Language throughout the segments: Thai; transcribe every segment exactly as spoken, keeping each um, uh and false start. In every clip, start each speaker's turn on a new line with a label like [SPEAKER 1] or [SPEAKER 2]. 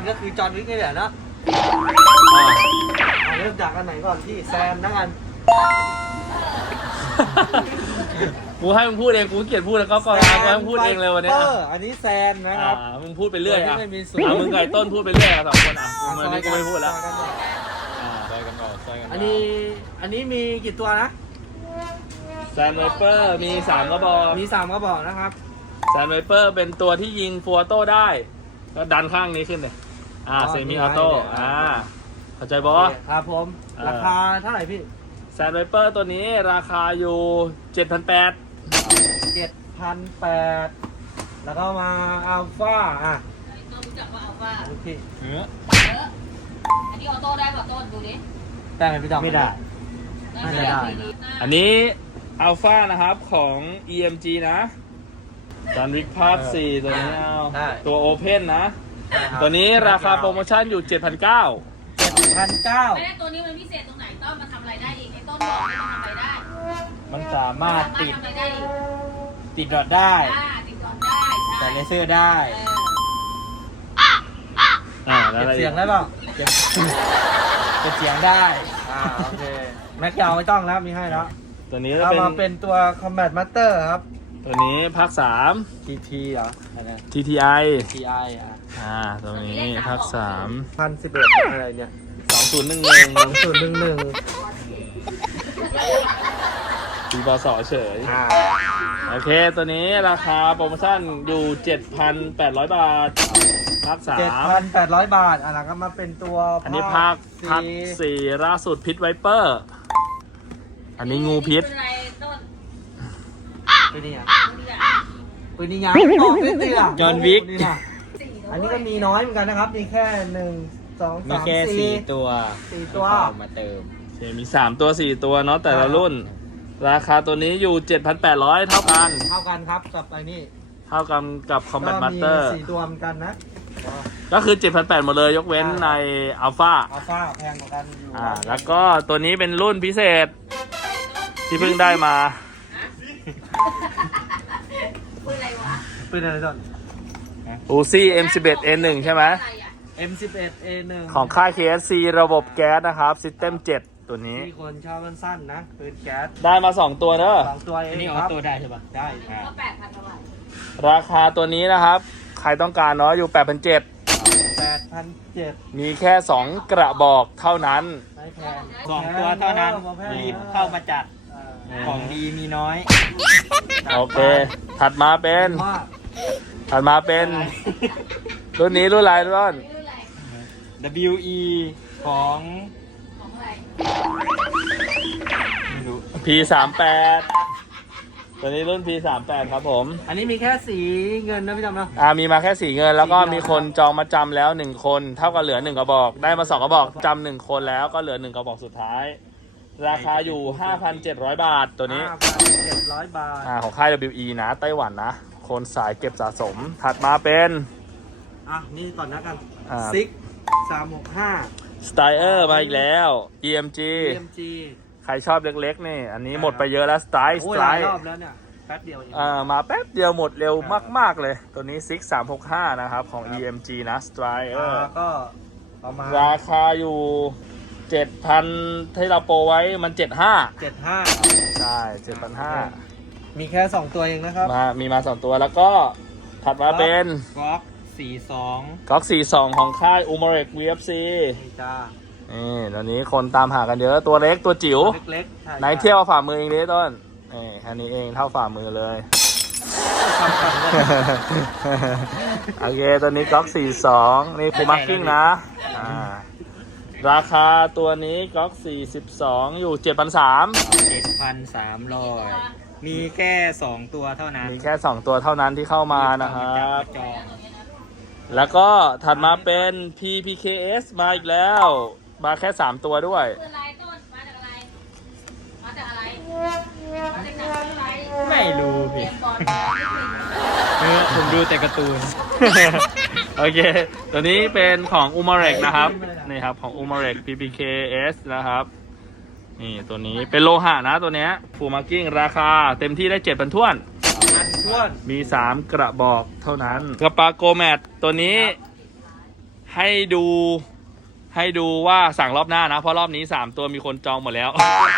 [SPEAKER 1] ก็คือจอห์นวิกนี่แหละเนาะเริ่มจากอันไหนก่อนพี่แซมนะกัน
[SPEAKER 2] กูให้มึงพูดเองกูเกลียดพูดแล้วก็ก่อนกูให้มึงพูดเองเลยวันนี้
[SPEAKER 1] อันนี้แซมนะครับ
[SPEAKER 2] มึงพูดไปเรื่อยอ่ะ
[SPEAKER 1] ไม่มีสูตร
[SPEAKER 2] มึงไก่ต้นพูดไปเรื่อยอ่ะสองคนอ่ะมึงวันนี้กูไม่พูดแล้ว
[SPEAKER 3] ซอยกันก่อนซอยกันก่อน
[SPEAKER 1] อันนี้อันนี้มีกี่ตัวนะ
[SPEAKER 2] แซนไวเปอร์มีสามกระบอก
[SPEAKER 1] มีสามกระบอกนะครับ
[SPEAKER 2] แซนไวเปอร์เป็นตัวที่ยิงฟัวโต้ได้ก็ดันข้างนี้ขึ้นเลยอ่าเซมิออโต้อ่าเข้าใจบอส
[SPEAKER 1] ครับผมราคาเท่าไหร่พี่
[SPEAKER 2] แซนไวเปอร์ตัวนี้ราคาอยู่เจ็ดพันแปด
[SPEAKER 1] เจ็ดพันแปดแล้วก็มาอัลฟาอ่ะ
[SPEAKER 4] ต้นรู้จักว่าอัลฟา
[SPEAKER 1] โอเค
[SPEAKER 2] เนื้อ
[SPEAKER 4] เอออันนี้ออโต้ได้ป่ะต้นดูดิ
[SPEAKER 1] ได้ไหมพี่ดอกไม่ได้ ไม่ได้
[SPEAKER 2] อันนี้อัลฟานะครับของ อี เอ็ม จี นะจันวิกภาคสี่ตัวนี้เอาตัวโอเพนนะ ตัวนี้ราคาโปรโมชั่นอยู่ เจ็ดพันเก้าร้อย
[SPEAKER 1] เจ็ดพันเก้า
[SPEAKER 4] ไม่ได้ตัวนี้มันพิเศษตรงไหนต้นมันทำอะไรได้อีกไอ้ต้นบอกมันทำอะไรได้
[SPEAKER 3] มันสามารถติด
[SPEAKER 4] ทำอะไรได้อีก
[SPEAKER 3] ติดดอทได้
[SPEAKER 4] อ่าติดก่อนได้ใช่
[SPEAKER 3] แต่เลเซอร์ได้
[SPEAKER 4] เออ
[SPEAKER 2] อ่าแล้ว
[SPEAKER 1] เก็
[SPEAKER 2] อะไร
[SPEAKER 1] บเสียงได้เปล่า
[SPEAKER 3] เก็บเก็บเสียงได้
[SPEAKER 1] อ่าโอเคแม็กยาวไม่ต้องแล้วมีให้แล้ว
[SPEAKER 2] ตัวนี้จะ
[SPEAKER 1] เอา
[SPEAKER 2] เป็น
[SPEAKER 1] มาเป็นตัว Combat Master ครับ
[SPEAKER 2] ตัวนี้ภาคสาม
[SPEAKER 1] ที ที เหรออะไร
[SPEAKER 2] ที ที ไอ
[SPEAKER 1] ที ไอ อ่ะ
[SPEAKER 2] อ่าตัวนี้ภาคสาม
[SPEAKER 1] พันสิบเอ็ดอะไรเนี่ย
[SPEAKER 2] สองศูนย์หนึ่งหนึ่ง
[SPEAKER 1] สองศูนย์หนึ่งหนึ่ง
[SPEAKER 2] ปีบสเฉย
[SPEAKER 1] อ่า
[SPEAKER 2] โอเคตัวนี้ราคาโปรโมชั่นอยู่ เจ็ดพันแปดร้อย บาทภาคสา
[SPEAKER 1] เจ็ด
[SPEAKER 2] ม
[SPEAKER 1] พันแปดร้อยบาทอ่ะหลังก็มาเป็นตัว
[SPEAKER 2] อันนี้ภาคภาค
[SPEAKER 1] สี่
[SPEAKER 2] สี่ล่าสุดพิษไวเปอร์ อันนี้งูพิษ
[SPEAKER 4] เป็นไรต้น
[SPEAKER 1] ปืนนี่อ่ะ
[SPEAKER 4] ดูดิอ่ะ
[SPEAKER 1] ปืนนี่ยังบอกไม่ตีอ่ะ
[SPEAKER 3] จอห์นวิก
[SPEAKER 1] นี่นะ
[SPEAKER 4] สี่ตัว
[SPEAKER 1] อันนี้ก็มีน้อยเหมือนกันนะครับ มีแค่หนึ่งสอง
[SPEAKER 3] มี
[SPEAKER 1] สาม
[SPEAKER 3] แค่
[SPEAKER 1] สี่
[SPEAKER 3] สี่ตัว
[SPEAKER 1] สี่ตัว
[SPEAKER 3] เอามาเติม
[SPEAKER 2] โอเคมีสามตัวสี่ตัวเนาะแต่ละรุ่น ราคาตัวนี้อยู่ เจ็ดพันแปดร้อย เท่ากัน
[SPEAKER 1] เท่ากันครับกับไอ้นี่
[SPEAKER 2] เท่ากันกับ Combat
[SPEAKER 1] ก็มี
[SPEAKER 2] Master
[SPEAKER 1] สี่ตัวเหมือนกันนะ
[SPEAKER 2] ก็คือ เจ็ดพันแปดร้อย หมดเลยยกเว้นใน Alpha
[SPEAKER 1] อัลฟาแพงกว่ากันอยู่
[SPEAKER 2] อ่าแล้วก็ตัวนี้เป็นรุ่นพิเศษ ที่เพิ่งได้มา
[SPEAKER 4] ปืนอะไรวะ
[SPEAKER 1] ปืนอะไรก่อน
[SPEAKER 2] Uzi เอ็ม สิบเอ็ด เอ หนึ่ง ใช่ไหม
[SPEAKER 4] อะไรอ่ะ
[SPEAKER 1] เอ็ม สิบเอ็ด เอ หนึ่ง
[SPEAKER 2] ของค่าย เค เอส ซี ระบบแก๊สนะครับ System เจ็ด ตัวนี้
[SPEAKER 1] ที่คนชอบมันสั้นนะปืนแก๊ส
[SPEAKER 2] ได้มาสองตัวเนอะ
[SPEAKER 1] สองตัวเอ
[SPEAKER 3] อัน
[SPEAKER 1] ง
[SPEAKER 3] นี้อ
[SPEAKER 1] ค
[SPEAKER 3] อ
[SPEAKER 1] รับ
[SPEAKER 3] โต้ได้ใช่ปะ
[SPEAKER 1] ได้
[SPEAKER 4] ก็แปดพันเท่าไหร่
[SPEAKER 2] ราคาตัวนี้นะครับ ใครต้องการเนาะอยู่ แปดพันเจ็ดร้อย
[SPEAKER 1] แปดพันเจ็ด
[SPEAKER 2] มีแค่สองกระบอกเท่านั้น
[SPEAKER 1] ไม่แพง
[SPEAKER 3] สองตัวเท่านั้น
[SPEAKER 1] แพง
[SPEAKER 3] รีบเข้ามาจัด
[SPEAKER 1] เออ
[SPEAKER 3] ของดีมีน้อย
[SPEAKER 2] โอเค ถัดมาเป็น
[SPEAKER 1] ว่า
[SPEAKER 2] ถัดมาเป็นรุ่นนี้รุ่นอะไรรุ่น
[SPEAKER 4] รุ่นอะไร
[SPEAKER 3] ดับเบิลยู อี ของ
[SPEAKER 4] ของอะไร
[SPEAKER 3] ไม่รู้
[SPEAKER 2] พี สามแปด ตัวนี้รุ่น พี สามแปด ครับผม
[SPEAKER 1] อันนี้มีแค่สีเงินนะพี่จำเนาะ
[SPEAKER 2] อ่ามีมาแค่สีเงินแล้วก็มีคนจองมาจำแล้วหนึ่งคนเท่ากับเหลือหนึ่งกระบอก ได้มาสองกระบอกจำหนึ่งคนแล้วก็เหลือหนึ่งกระบอกสุดท้าย ราคาอยู่ ห้าพันเจ็ดร้อย บาทตัวนี้
[SPEAKER 1] ห้าพันเจ็ดร้อยบาท
[SPEAKER 2] อ่าของค่าย ดับเบิลยู อี นะไต้หวันนะ คนสายเก็บสะสม ถัดมาเป็น
[SPEAKER 1] อ่ะ นี่ก่อนนะกัน
[SPEAKER 2] อ่า
[SPEAKER 1] ซิกสามหกห้า
[SPEAKER 2] สไตเออร์มาอีกแล้ว อี เอ็ม จี
[SPEAKER 1] เอ็มจี
[SPEAKER 2] ใครชอบเล็กๆนี่ อันนี้หมดไปเยอะแล้วสไตล์ส
[SPEAKER 1] โอ้ย
[SPEAKER 2] ไต
[SPEAKER 1] หลาย
[SPEAKER 2] ล์
[SPEAKER 1] รอบแล้วเนี่ย แป๊บเดียวเอง
[SPEAKER 2] อ่ามาแป๊บเดียวหมดเร็วมากๆเลย ตัวนี้ ซิกสามหกห้า นะครับ ของ อี เอ็ม จี นะสไตล์เออ
[SPEAKER 1] อ่าก็ประมาณ
[SPEAKER 2] ราคาอยู่ เจ็ดพัน ที่เราโปรไว้มัน เจ็ดพันห้าร้อย
[SPEAKER 1] เจ็ดห้า
[SPEAKER 2] ใช่ เจ็ดพันห้าร้อย
[SPEAKER 1] มีแค่สองตัวเองนะครับ
[SPEAKER 2] มามีมาสองตัวแล้วก็ถัดมาเป็น
[SPEAKER 3] ก๊อกสี่สอง
[SPEAKER 2] ก๊อกสี่สองของค่าย u m a r e k วี เอฟ ซี
[SPEAKER 1] นี่จ้า
[SPEAKER 2] นี่ตอนนี้คนตามหากันเยอะตัวเล็กตัวจิ๋ว
[SPEAKER 1] เล็กๆใช่
[SPEAKER 2] ไหนเทียบกับฝ่ามือเองดิต้นนี่อันนี้เองเท่าฝ่ามือเลย
[SPEAKER 1] ทำกันเลย
[SPEAKER 2] โอเคตัวนี้ก๊อกสี่สองนี่คูมาร์กิ้งนะอ่าราคาตัวนี้ก๊อกสี่สิบสองอยู่เจ็ดพันสาม
[SPEAKER 3] เจ็ดพันสามร้อยมีแค่สองตัวเท่านั้น
[SPEAKER 2] มีแค่สองตัวเท่านั้นที่เข้ามานะครับ
[SPEAKER 3] จอง
[SPEAKER 2] แล้วก็ถัดมาเป็น พี พี เค เอส มาอีกแล้ว มาแค่สามตัวด้วย
[SPEAKER 4] ปืนอะไรต้นมาจากอะไรมาจากอะไรมาจากหนังอะไร
[SPEAKER 3] ไม่รู้
[SPEAKER 4] เก
[SPEAKER 3] พี่
[SPEAKER 4] มบอล
[SPEAKER 3] เออผมดูแต่การ์ตูน
[SPEAKER 2] โอเค ตัวนี้เป็นของ u m a r e k นะครับ นี่ครับของ u m a r e k พี พี เค เอส นะครับ นี่ตัวนี้เป็นโลหะนะตัวเนี้ยฟูมาร์กิ้งราคาเต็มที่ได้เจ็ดพันท้วน
[SPEAKER 1] พันท้วน
[SPEAKER 2] มีสามกระบอกเท่านั้น กระปาโกแมตตัวนี้ให้ดูให้ดูว่าสั่งรอบหน้านะเพราะรอบนี้สามตัวมีคนจองหมดแล้ว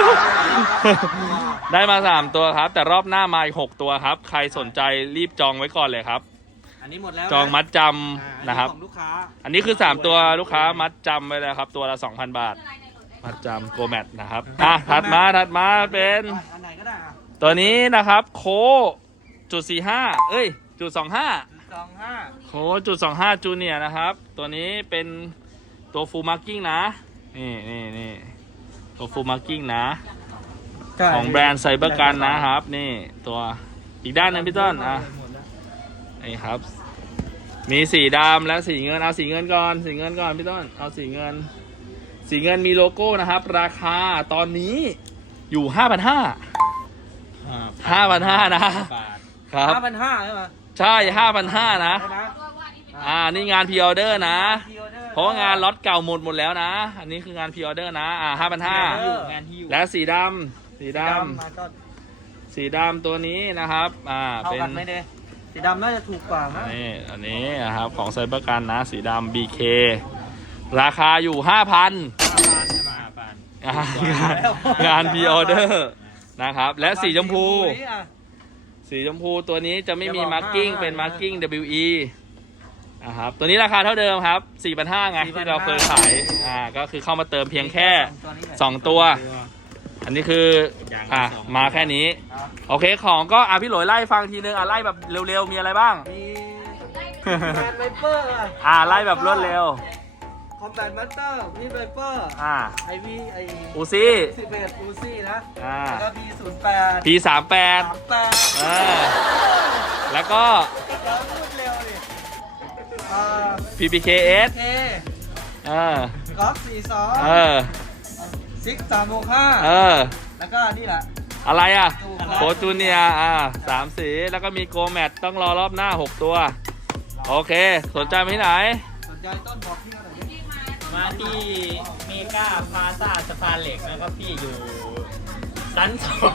[SPEAKER 2] ได้มาสามตัวครับ แต่รอบหน้ามาอีกหกตัวครับ ใครสนใจรีบจองไว้ก่อนเลยครับ
[SPEAKER 1] อันนี้หมดแล้ว
[SPEAKER 2] จองมัดจ
[SPEAKER 1] อ่า
[SPEAKER 2] ำนะครับ
[SPEAKER 1] ของลูกค้า
[SPEAKER 2] อันนี้คือสามตัวลูกค้ามัดจำไว้แล้วครับ ตัวละสองพันบาท มัดจำโกแมทนะครับอ่ะถัดมาถัดมาเป็น
[SPEAKER 1] อันไหนก็ได้อ่ะ
[SPEAKER 2] ตัวนี้นะครับโคจุดสี่ห้าเอ้ยจุดสองห้า
[SPEAKER 1] สองห้า
[SPEAKER 2] โคจุดสองห้าจูเนียนะครับ ตัวนี้เป็นตัวฟูลมาร์กิ้งนะ นี่นี่นี่ตัวฟูลมาร์กิ้งนะ ของแบรนด์ไซเบอร์กันนะครับ นี่ตัวอีกด้านหนึงพี่ต้นอ่ะ
[SPEAKER 1] หมดแล้ว
[SPEAKER 2] นี่ครับ มีสีดำและสีเงินเอาสีเงินก่อนสีเงินก่อนพี่ต้นเอาสีเงิน สีเงินมีโลโก้นะครับ ราคาตอนนี้อยู่ห้าพันห้าห้าพันห้านะ
[SPEAKER 3] บาท
[SPEAKER 2] ครับ
[SPEAKER 1] ห้าพันห้าใช่ไหม
[SPEAKER 2] ใช่ห้าพันห้านะ
[SPEAKER 1] ได้นะ
[SPEAKER 2] อ่านี่งานพ r ออเดอร์นะ
[SPEAKER 1] พรีออเดอ
[SPEAKER 2] เพราะว่างานล็อตเก่าหมดหมดแล้วนะ อันนี้คืองานพ r ออเดอร์นะ อ่าห้าพันห้า
[SPEAKER 3] งานที่อยู่
[SPEAKER 2] และสีดำสีด
[SPEAKER 1] สีดำมาก็
[SPEAKER 2] ำสีดำตัวนี้นะครับ อ่า
[SPEAKER 1] เท่า
[SPEAKER 2] เป็น
[SPEAKER 1] กันไหมเด้สีดำน่าจะถูกกว่ามั้ง
[SPEAKER 2] นี่อันนี้นะครับของไซเบอร์กันนะ สีดำ บี เค ราคาอยู่ห้าพัน
[SPEAKER 3] ห้าพันห้าพัน
[SPEAKER 2] งานงานพ r ออเดอร์นะครับ และสีชมพู
[SPEAKER 1] นี่อ่ะ
[SPEAKER 2] สีชมพูตัวนี้จะไม่มี
[SPEAKER 1] อย่าบอก
[SPEAKER 2] มาร์กิ้ง
[SPEAKER 1] ห้า
[SPEAKER 2] เป็น
[SPEAKER 1] นะ
[SPEAKER 2] มาร์กิ้ง ดับเบิลยู อี นะครับ ตัวนี้ราคาเท่าเดิมครับ สี่พันห้าร้อย ไง ที่เราเคยขาย อ่า ก็คือเข้ามาเติมเพียงแค่
[SPEAKER 1] ตัวนี้แหละ
[SPEAKER 2] สองตัว อันนี้คือ อ่ะ มาแค่นี้
[SPEAKER 1] ครับ
[SPEAKER 2] โอเค ของก็ อ่ะพี่หลอยไล่ฟังทีนึง อ่ะ ไล่แบบเร็วๆ มีอะไรบ้าง
[SPEAKER 1] มีแบนไวเปอร์อ่ะ
[SPEAKER 2] อ่ะ ไล่แบบรวดเร็ว
[SPEAKER 1] คอมแบทมัตเตอร์มีไวเปอร์
[SPEAKER 2] อ่า
[SPEAKER 1] ไอวีไอ
[SPEAKER 2] อูซี่
[SPEAKER 1] สิบเอ็ดอูซี่นะ
[SPEAKER 2] อ่า
[SPEAKER 1] แล้วก็บีศูนย์แปด
[SPEAKER 2] พีสามแปด
[SPEAKER 1] สามแปด
[SPEAKER 2] อ่า แล้วก็
[SPEAKER 1] แล้วพูดเร็วดิอ่า
[SPEAKER 2] พี พี เค เอส
[SPEAKER 1] เค
[SPEAKER 2] อ่า
[SPEAKER 1] กอล์ฟสี่สอง
[SPEAKER 2] เออ
[SPEAKER 1] ซิกสามหกห้า
[SPEAKER 2] เออ
[SPEAKER 1] แล้วก็นี่แหละ
[SPEAKER 2] อะไรอ่ะ
[SPEAKER 1] จู
[SPEAKER 2] โคจูเนียอ่าสามสี แล้วก็มีโกแมทต้องรอรอบหน้าหกตัว โอเค สนใจไปที่ไหน
[SPEAKER 1] สนใจต้นบอกพี่เขาหน่อยดิ
[SPEAKER 3] มาที่เมกาพลาซ่าสะพานเหล็กนะครับพี่อยู่ชั้นสอง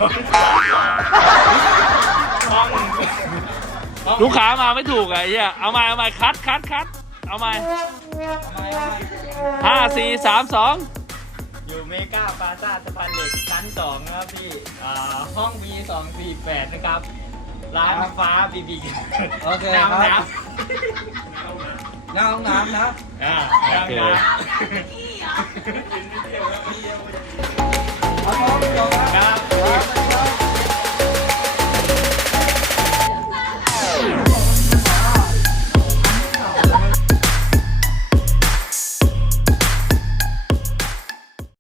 [SPEAKER 3] ห้องห้อง
[SPEAKER 2] ลูกค้ามาไม่ถูกอ่ะไอ้เหี้ยเอาใหม่เอาใหม่คัดคัดคัดเอาใหม่ห้าสี่สามสอง
[SPEAKER 3] อยู่เมกาพลาซ่าสะพานเหล็กชั้นสองนะครับพี่อ่าห้อง บี สองสี่แปดนะครับ ร้านฟ้าบีบี
[SPEAKER 1] โอเค
[SPEAKER 3] น้ำ
[SPEAKER 1] ค
[SPEAKER 3] น้
[SPEAKER 1] รับหน้าห้องน้ำนะ
[SPEAKER 3] ำอ่าน้ำน้
[SPEAKER 1] เอาท้องลงนะ
[SPEAKER 3] ำครับ